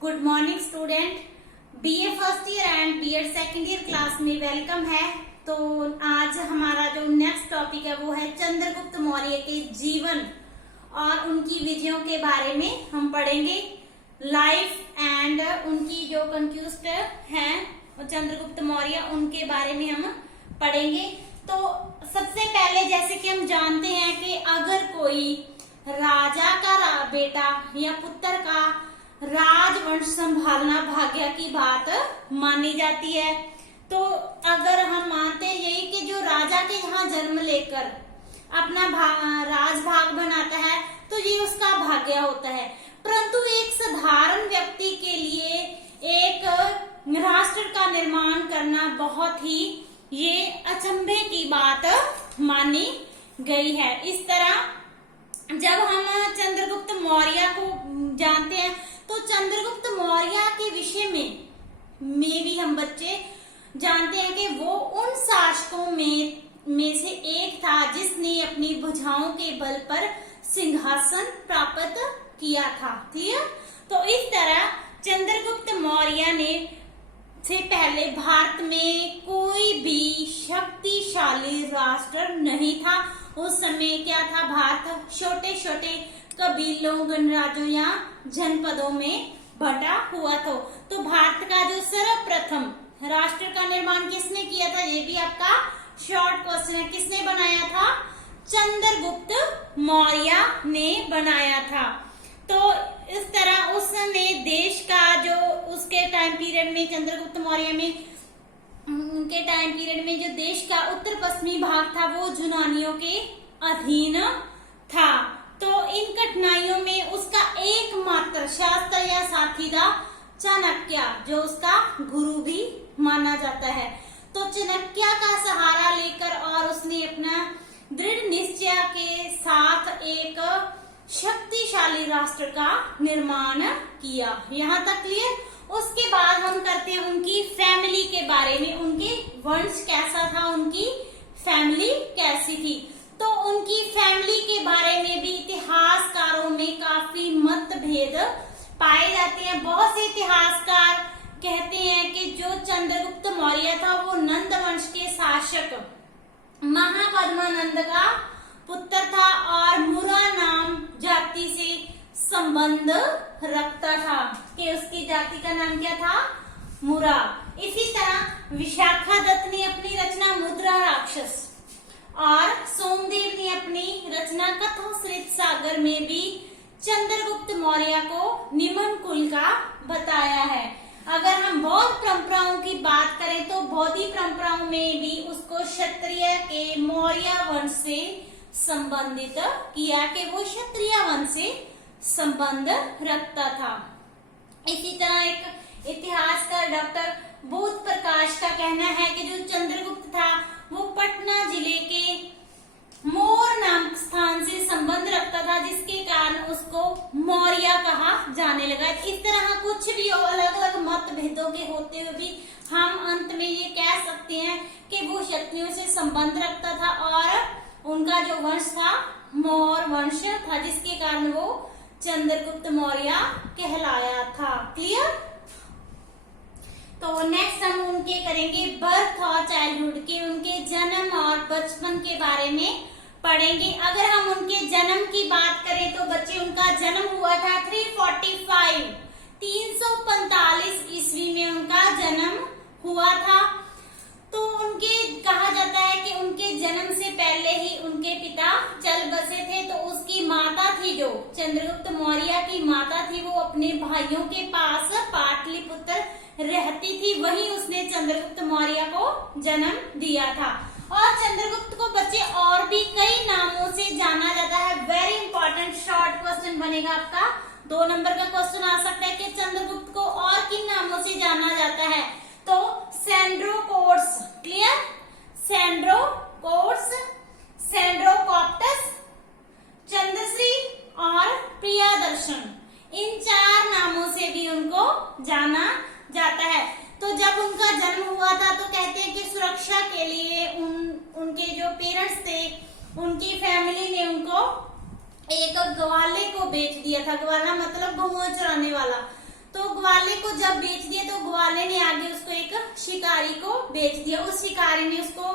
Good morning student. BA first year and BEd second year class में welcome है। तो आज हमारा जो नेक्स्ट टॉपिक है वो है चंद्रगुप्त मौर्य के जीवन और उनकी विजयों के बारे में हम पढ़ेंगे। लाइफ एंड उनकी जो कंक्यूस्ट है चंद्रगुप्त मौर्य, उनके बारे में हम पढ़ेंगे। तो सबसे पहले जैसे कि हम जानते हैं कि अगर कोई राजा का बेटा या पुत्र का राजवंश संभालना भाग्य की बात मानी जाती है। तो अगर हम मानते हैं यही कि जो राजा के यहाँ जन्म लेकर अपना राजभाग बनाता है तो ये उसका भाग्य होता है, परंतु एक साधारण व्यक्ति के लिए एक राष्ट्र का निर्माण करना बहुत ही ये अचंभे की बात मानी गई है। इस तरह जब हम चंद्रगुप्त मौर्य को जानते हैं तो चंद्रगुप्त मौर्य के विषय में भी हम बच्चे जानते हैं कि वो उन शासकों में से एक था जिसने अपनी भुजाओं के बल पर सिंहासन प्राप्त किया था। क्लियर? तो इस तरह चंद्रगुप्त मौर्य ने से पहले भारत में कोई भी शक्तिशाली राष्ट्र नहीं था। उस समय क्या था, भारत छोटे छोटे कबीलों, गणराज्यों या जनपदों में बटा हुआ था। तो भारत का जो सर्वप्रथम राष्ट्र का निर्माण किसने किया था, ये भी आपका शॉर्ट क्वेश्चन है। किसने बनाया था? चंद्रगुप्त मौर्य ने बनाया था। तो इस तरह उस समय देश का जो उसके टाइम पीरियड में चंद्रगुप्त मौर्य में उनके टाइम पीरियड में जो देश का उत्तर पश्चिमी भाग था वो यूनानियों के अधीन था। तो इन कठिनाइयों में उसका एकमात्र शास्त्र या साथी था चाणक्य, जो उसका गुरु भी माना जाता है। तो चाणक्य का सहारा लेकर और उसने अपना दृढ़ निश्चय के साथ एक शक्तिशाली राष्ट्र का निर्माण किया। यहाँ तक क्लियर? उसके बाद हम करते हैं उनकी फैमिली के बारे में। उनके वंश कैसा था, उनकी फैमिली कैसी थी। तो उनकी फैमिली के बारे में भी इतिहासकारों में काफी मतभेद पाए जाते हैं। बहुत से इतिहासकार कहते हैं कि जो चंद्रगुप्त मौर्य था वो नंद वंश के शासक महापद्मानंद का पुत्र था और मुरा नाम जाति से संबंध रखता था कि उसकी जाति का नाम क्या था? मुरा। इसी तरह विशाखादत्त ने अपनी रचना मुद्रा राक्षस और सोमदेव ने अपनी रचना कथाश्रित सागर में भी चंद्रगुप्त मौर्य को निम्न कुल का बताया है। अगर हम बौद्ध परंपराओं की बात करें तो बौद्ध परंपराओं में भी उसको क्षत्रिय के मौर्य वंश से संबंधित किया कि वो क्षत्रिय वंश से संबंध रखता था। इसी तरह एक इतिहासकार डॉक्टर बोध प्रकाश का कहना है कि जो चंद्रगुप्त था वो पटना जिले के मोर नामक स्थान से संबंध रखता था, जिसके कारण उसको मौर्य कहा जाने लगा। इस तरह कुछ भी अलग अलग मतभेदों के होते हुए भी हम अंत में ये कह सकते हैं कि वो क्षत्रियों से संबंध रखता था और उनका जो वंश था मौर्य वंश था, जिसके कारण वो चंद्रगुप्त मौर्य कहलाया था। क्लियर? तो नेक्स्ट हम उनके करेंगे बर्थ और चाइल्डहुड के, उनके जन्म और बचपन के बारे में पढ़ेंगे। अगर हम उनके जन्म की बात करें तो बच्चे उनका जन्म हुआ था 345 ईस्वी में उनका जन्म हुआ था। तो उनके कहा जाता है कि उनके जन्म से पहले ही उनके पिता चल बसे थे। तो उसकी माता थी, जो चंद्रगुप्त मौर्य की माता थी, वो अपने भाइयों के पास पाटलिपुत्र रहती थी। वहीं उसने चंद्रगुप्त मौर्य को जन्म दिया था। और चंद्रगुप्त को बच्चे और भी कई नामों से जाना जाता है। वेरी इंपॉर्टेंट शॉर्ट क्वेश्चन बनेगा आपका, 2 नंबर का क्वेश्चन आ सकता है कि चंद्रगुप्त को और किन नामों से जाना जाता है। तो सेंड्रोकोट्स, क्लियर? सेंड्रोकोट्स, सेंड्रोकॉप्टस, चंद्रश्री और प्रियदर्शन, इन 4 नामों से भी उनको जाना जाता है। तो जब उनका जन्म हुआ था तो कहते हैं कि सुरक्षा के लिए उनके जो पेरेंट्स थे, उनकी फैमिली ने उनको एक ग्वाले को बेच दिया था। ग्वाला मतलब गौवा चराने वाला। तो ग्वाले को जब बेच दिया तो ग्वाले ने आगे उसको एक शिकारी को बेच दिया। उस शिकारी ने उसको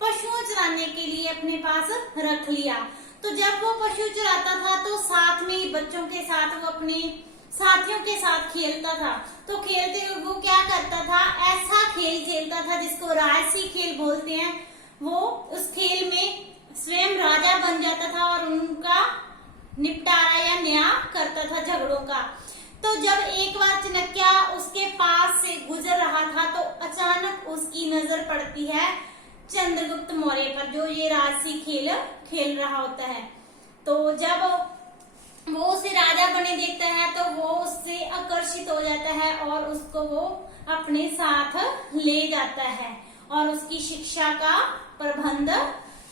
पशुओं चराने के लिए अपने पास रख लिया। तो जब वो पशु चराता था तो साथ में बच्चों के साथ वो अपने साथियों के साथ खेलता था। तो खेलते हुए वो क्या करता था, ऐसा खेल खेलता था जिसको राजसी खेल बोलते हैं। वो उस खेल में स्वयं राजा बन जाता था और उनका निपटारा या न्याय करता था झगड़ों का। तो जब एक बार चाणक्य उसके पास से गुजर रहा था तो अचानक उसकी नजर पड़ती है चंद्रगुप्त मौर्य पर, जो ये राजसी खेल खेल रहा होता है। तो जब वो उसे राजा बने देखता है तो वो उससे आकर्षित हो जाता है और उसको वो अपने साथ ले जाता है और उसकी शिक्षा का प्रबंध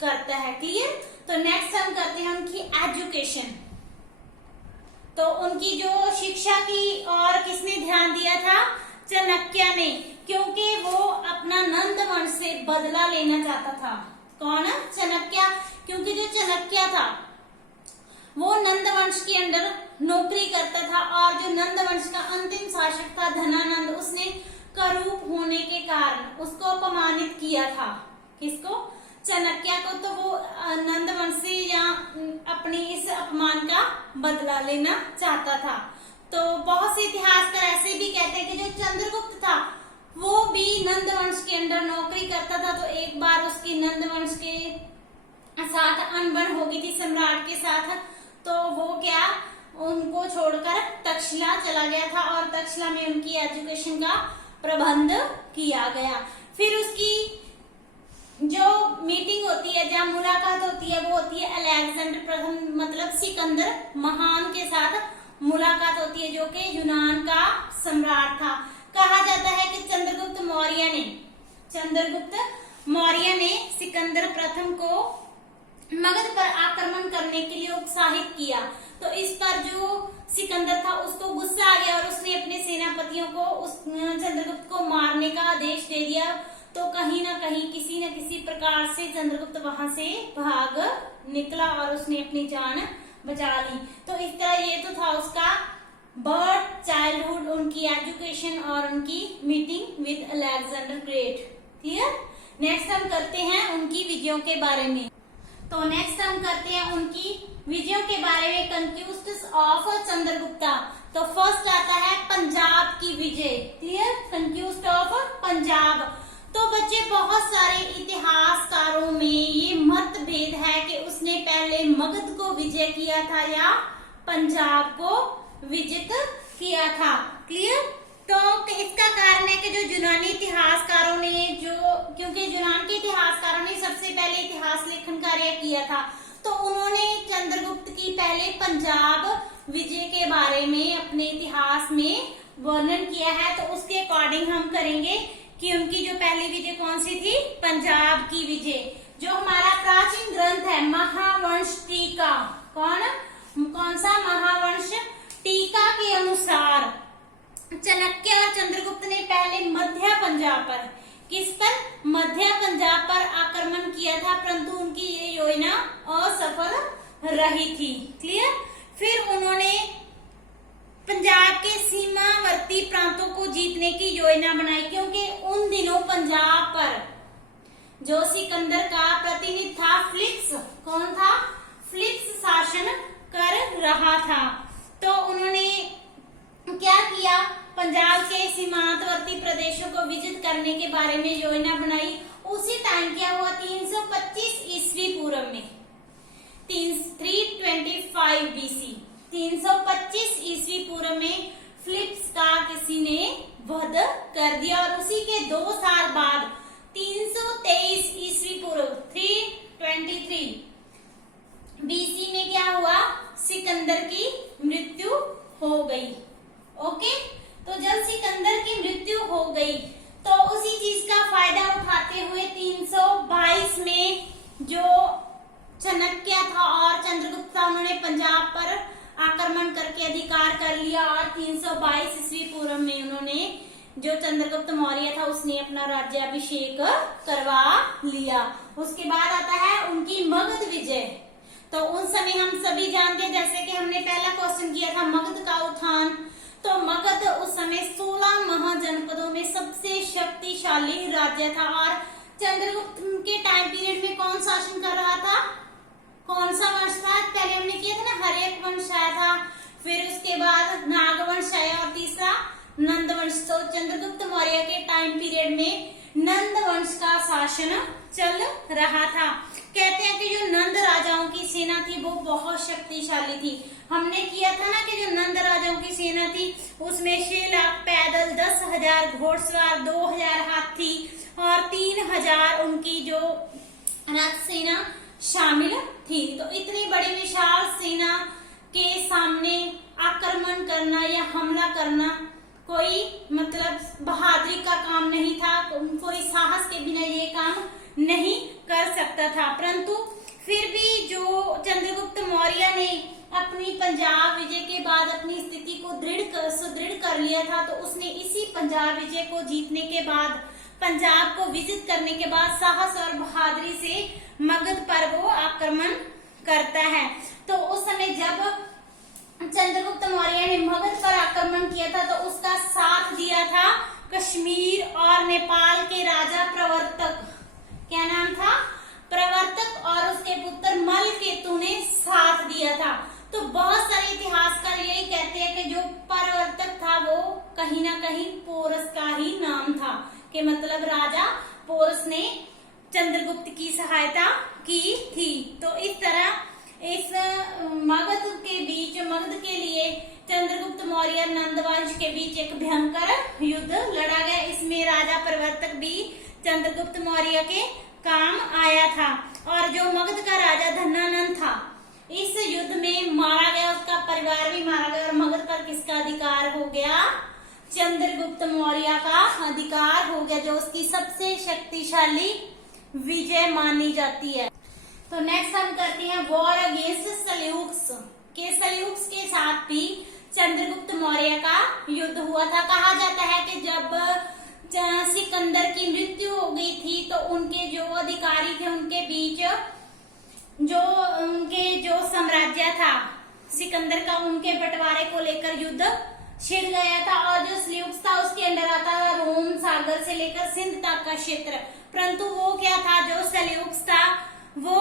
करता है। क्लियर। तो नेक्स्ट हम करते हैं उनकी एजुकेशन। तो उनकी जो शिक्षा की और किसने ध्यान दिया था, चाणक्य ने, क्योंकि वो अपना नंद वंश से बदला लेना चाहता था। कौन? चाणक्य। क्योंकि जो चाणक्य था वो नंद वंश के अंडर नौकरी करता था और जो नंद वंश का अंतिम शासक था धनानंद, उसने करूप होने के कारण उसको अपमानित किया था। किसको? चाणक्य को। तो वो नंद वंश से या अपनी इस अपमान का बदला लेना चाहता था। तो बहुत से इतिहासकार ऐसे भी कहते हैं कि जो चंद्रगुप्त था वो भी नंद वंश के अंदर नौकरी करता था। तो एक बार उसकी नंद वंश के साथ अनबन हो गई थी सम्राट के साथ। तो वो क्या, उनको छोड़कर तक्षशिला चला गया था और तक्षशिला में उनकी एजुकेशन का प्रबंध किया गया। फिर उसकी जो मीटिंग होती है, जहाँ मुलाकात होती है, वो होती है अलेक्जेंडर प्रथम मतलब सिकंदर महान के साथ मुलाकात होती है, जो कि यूनान का सम्राट था। कहा जाता है कि चंद्रगुप्त मौर्य ने सिकंदर प्रथम को मगध पर आक्रमण करने के लिए उत्साहित किया। तो इस पर जो सिकंदर था उसको गुस्सा आ गया और उसने अपने सेनापतियों को उस चंद्रगुप्त को मारने का आदेश दे दिया। तो कहीं ना कहीं किसी न किसी प्रकार से चंद्रगुप्त वहां से भाग निकला और उसने अपनी जान बचा ली। तो इस तरह ये तो था उसका बर्थ, चाइल्डहुड, उनकी एजुकेशन और उनकी meeting with Alexander great. Clear. Next हम करते हैं उनकी विजयों के बारे में। तो नेक्स्ट हम करते हैं उनकी विजयों के बारे में, कंक्यूस्ट्स ऑफ चंद्रगुप्ता। तो फर्स्ट आता है पंजाब की विजय। क्लियर। कंक्यूस्ट ऑफ पंजाब। तो बच्चे बहुत सारे इतिहासकारों में ये मतभेद है कि उसने पहले मगध को विजय किया था या पंजाब को विजित किया था। क्लियर। तो इसका कारण है कि जो यूनानी इतिहासकारों ने क्योंकि यूनान के इतिहासकारों ने सबसे पहले इतिहास लेखन कार्य किया था, तो उन्होंने चंद्रगुप्त की पहले पंजाब विजय के बारे में अपने इतिहास में वर्णन किया है। तो उसके अकॉर्डिंग हम करेंगे कि उनकी जो पहली विजय कौन सी थी, पंजाब की विजय। जो हमारा प्राचीन ग्रंथ है महावंश टीका, कौन सा महावंश टीका के अनुसार चाणक्य और चंद्रगुप्त ने पहले मध्य पंजाब पर, किस पर, मध्य पंजाब पर आक्रमण किया था, परंतु उनकी ये योजना असफल रही थी। क्लियर। फिर उन्होंने पंजाब के सीमावर्ती प्रांतों को जीतने की योजना बनाई, क्योंकि उन दिनों पंजाब पर जो सिकंदर का प्रतिनिधि था फिलिप्स, कौन था, फिलिप्स शासन कर रहा था। तो उन्होंने क्या किया, पंजाब के सीमांतवर्ती प्रदेशों को विजित करने के बारे में योजना बनाई। उसी टाइम क्या हुआ, 325 ईस्वी पूर्व में, 325 BC, 325 ईस्वी पूर्व में फिलिप्स का किसी ने वध कर दिया और उसी के 2 साल बाद 323 ईस्वी पूर्व 323 BC में क्या हुआ, सिकंदर की मृत्यु हो गई। ओके। तो जब सिकंदर की मृत्यु हो गई तो उसी चीज का फायदा उठाते हुए 322 में जो चाणक्य था और चंद्रगुप्त था, उन्होंने पंजाब पर आक्रमण करके अधिकार कर लिया और 322 ईस्वी पूर्व में उन्होंने, जो चंद्रगुप्त मौर्य था, उसने अपना राज्याभिषेक करवा लिया। उसके बाद आता है उनकी मगध विजय। तो उस समय हम सभी जानते हैं, जैसे कि हमने पहला क्वेश्चन किया था मगध का उत्थान, तो मगध उस समय शक्तिशाली राज्य था। और चंद्रगुप्त के टाइम पीरियड में कौन शासन कर रहा था, कौन सा वंश था? पहले हमने किया था ना, हर्यक वंश आया था, फिर उसके बाद नागवंश आया और तीसरा नंद वंश। तो चंद्रगुप्त मौर्य के टाइम पीरियड में नंद वंश का शासन चल रहा था। कहते हैं कि जो नंद राजाओं की सेना थी वो बहुत शक्तिशाली थी। हमने किया था ना कि जो नंद राजाओं की सेना थी उसमें 6 लाख पैदल, 10,000 घोड़सवार, 2,000 हाथी और 3,000 उनकी जो रथ सेना शामिल थी। तो इतनी बड़ी विशाल सेना के सामने आक्रमण करना या हमला करना कोई मतलब बहादुरी का काम नहीं था, कोई साहस के बिना ये काम नहीं कर सकता था। परंतु फिर भी जो चंद्रगुप्त मौर्य ने अपनी पंजाब विजय के बाद अपनी स्थिति को सुदृढ़ कर लिया था, तो उसने इसी पंजाब विजय को जीतने के बाद, पंजाब को विजित करने के बाद साहस और बहादुरी से मगध पर वो आक्रमण करता है। तो उस समय जब चंद्रगुप्त मौर्य ने मगध पर आक्रमण किया था तो उसका साथ दिया था कश्मीर और नेपाल के राजा प्रवर्तक। क्या नाम था? प्रवर्तक। और उसके पुत्र मलकेतु ने साथ दिया था। तो बहुत सारे इतिहासकार यही कहते हैं कि जो प्रवर्तक था वो कहीं ना कहीं पोरस का ही नाम था, कि मतलब राजा पोरस ने चंद्रगुप्त की सहायता की थी। तो इस तरह इस मगध के लिए चंद्रगुप्त मौर्य नंदवंश के बीच एक भयंकर युद्ध लड़ा गया। इसमें राजा प्रवर्तक भी चंद्रगुप्त मौर्य के काम आया था। और जो मगध का राजा धनानंद था इस युद्ध में मारा गया, उसका परिवार भी मारा गया। और मगध पर किसका अधिकार हो गया? चंद्रगुप्त मौर्य का अधिकार हो गया, जो उसकी सबसे शक्तिशाली विजय मानी जाती है। तो नेक्स्ट हम करते हैं वॉर अगेंस्ट सल्यूक्स। सल्यूक्स के साथ भी चंद्रगुप्त मौर्य का युद्ध हुआ था। कहा जाता है कि जब सिकंदर की मृत्यु हो गई थी तो उनके जो अधिकारी थे उनके बीच जो साम्राज्य था सिकंदर का, उनके बंटवारे को लेकर युद्ध छिड़ गया था। और जो सल्यूक्स था उसके अंडर आता था रोम सागर से लेकर सिंध तक का क्षेत्र। परंतु वो क्या था, जो सल्यूक्स था वो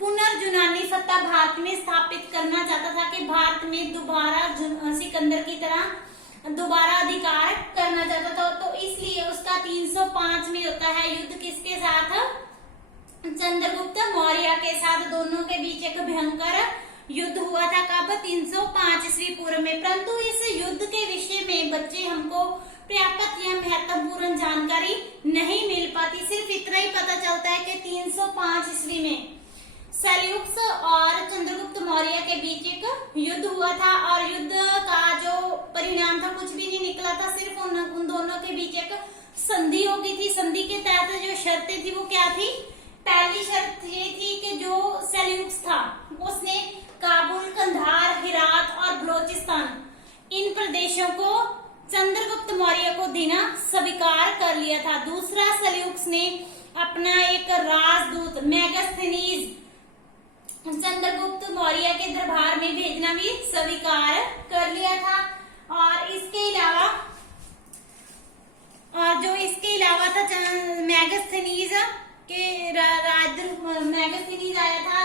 पुनर्यूनानी सत्ता भारत में स्थापित करना चाहता था, कि भारत में दोबारा सिकंदर की तरह दोबारा अधिकार करना चाहता था। तो इसलिए उसका 305 में होता है युद्ध किसके साथ? चंद्रगुप्त मौर्य के साथ। दोनों के बीच एक भयंकर युद्ध हुआ था। कब? 305 ईस्वी पूर्व में। परंतु इस युद्ध के विषय में बच्चे हमको पर्याप्त या महत्वपूर्ण जानकारी नहीं मिल पाती। सिर्फ इतना ही पता चलता है कि 305 ईस्वी में सल्यूक्स और चंद्रगुप्त मौर्य के बीच एक युद्ध हुआ था। और युद्ध का जो परिणाम था कुछ भी नहीं निकला था, सिर्फ उन दोनों के बीच एक संधि हो गई थी। संधि के तहत जो शर्तें थी वो क्या थी? पहली शर्त ये थी कि जो सल्यूक्स था उसने काबुल, कंधार, हेरात और बलोचिस्तान इन प्रदेशों को चंद्रगुप्त मौर्य को देना स्वीकार कर लिया था। दूसरा, सल्यूक्स ने अपना एक राजदूत मेगास्थनीज चंद्रगुप्त मौर्य के दरबार में भेजना भी स्वीकार कर लिया था। और इसके अलावा था मेगास्थनीज के मेगास्थनीज आया था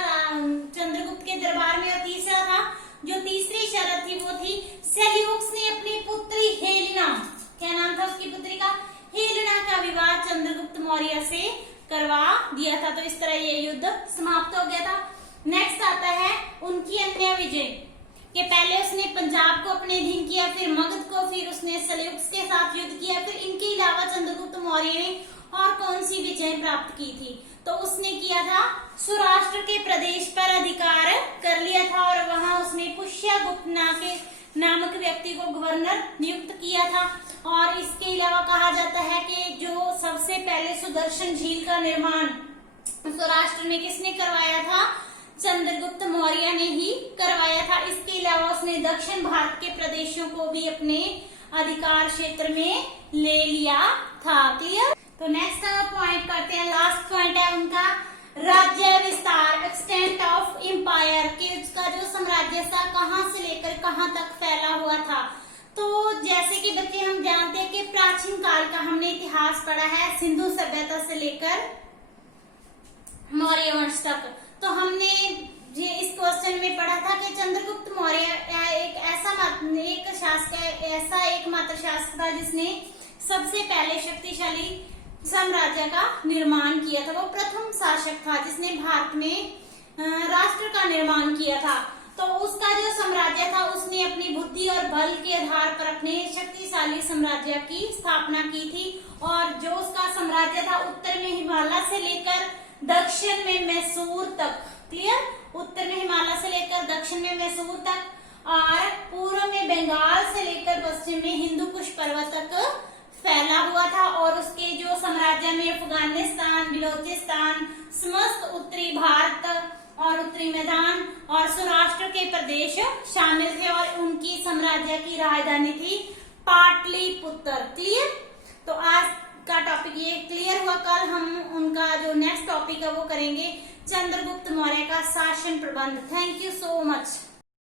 चंद्रगुप्त के दरबार में। और तीसरा था, जो तीसरी शर्त थी वो थी सेल्यूक्स ने अपनी पुत्री हेलेना, क्या नाम था उसकी पुत्री का? हेलेना का विवाह चंद्रगुप्त मौर्य से करवा दिया था। तो इस तरह ये युद्ध समाप्त हो गया था। नेक्स्ट आता है उनकी अन्य विजय, कि पहले उसने पंजाब को अपने अधीन किया, फिर मगध को, फिर उसने सल्यूक्स के साथ युद्ध किया। फिर इनके अलावा चंद्रगुप्त मौर्य ने और कौन सी विजय प्राप्त की थी? तो उसने किया था सौराष्ट्र के प्रदेश पर अधिकार कर लिया था। और वहां उसने पुष्यगुप्त नामक व्यक्ति को गवर्नर नियुक्त किया था। और इसके अलावा कहा जाता है कि जो सबसे पहले सुदर्शन झील का निर्माण सौराष्ट्र में किसने करवाया था? चंद्रगुप्त मौर्य ने ही करवाया था। इसके अलावा उसने दक्षिण भारत के प्रदेशों को भी अपने अधिकार क्षेत्र में ले लिया था। क्लियर? तो नेक्स्ट पॉइंट करते हैं, लास्ट पॉइंट है उनका राज्य विस्तार, एक्सटेंट ऑफ एम्पायर, कि उसका जो साम्राज्य था कहां से लेकर कहां तक फैला हुआ था। तो जैसे कि बच्चे हम जानते हैं कि के प्राचीन काल का हमने इतिहास पढ़ा है, सिंधु सभ्यता से लेकर मौर्य वंश तक। तो हमने ये इस क्वेश्चन में पढ़ा था कि चंद्रगुप्त मौर्य ऐसा एकमात्र शासक था जिसने सबसे पहले शक्तिशाली साम्राज्य का निर्माण किया था। वो प्रथम शासक था जिसने भारत में राष्ट्र का निर्माण किया था। तो उसका जो साम्राज्य था उसने अपनी बुद्धि और बल के आधार पर अपने शक्तिशाली साम्राज्य की स्थापना की थी। और जो उसका साम्राज्य था उत्तर में हिमालय से लेकर दक्षिण में मैसूर तक, क्लियर, उत्तर में हिमालय से लेकर दक्षिण में मैसूर तक और पूर्व में बंगाल से लेकर पश्चिम में हिंदू कुश पर्वत तक फैला हुआ था। और उसके जो साम्राज्य में अफगानिस्तान, बलोचिस्तान, समस्त उत्तरी भारत और उत्तरी मैदान और सौराष्ट्र के प्रदेश शामिल थे। और उनकी साम्राज्य की राजधानी थी पाटलिपुत्र। क्लियर, तो आज का टॉपिक ये क्लियर हुआ। कल हम उनका जो नेक्स्ट टॉपिक है वो करेंगे चंद्रगुप्त मौर्य का शासन प्रबंध। Thank you so much.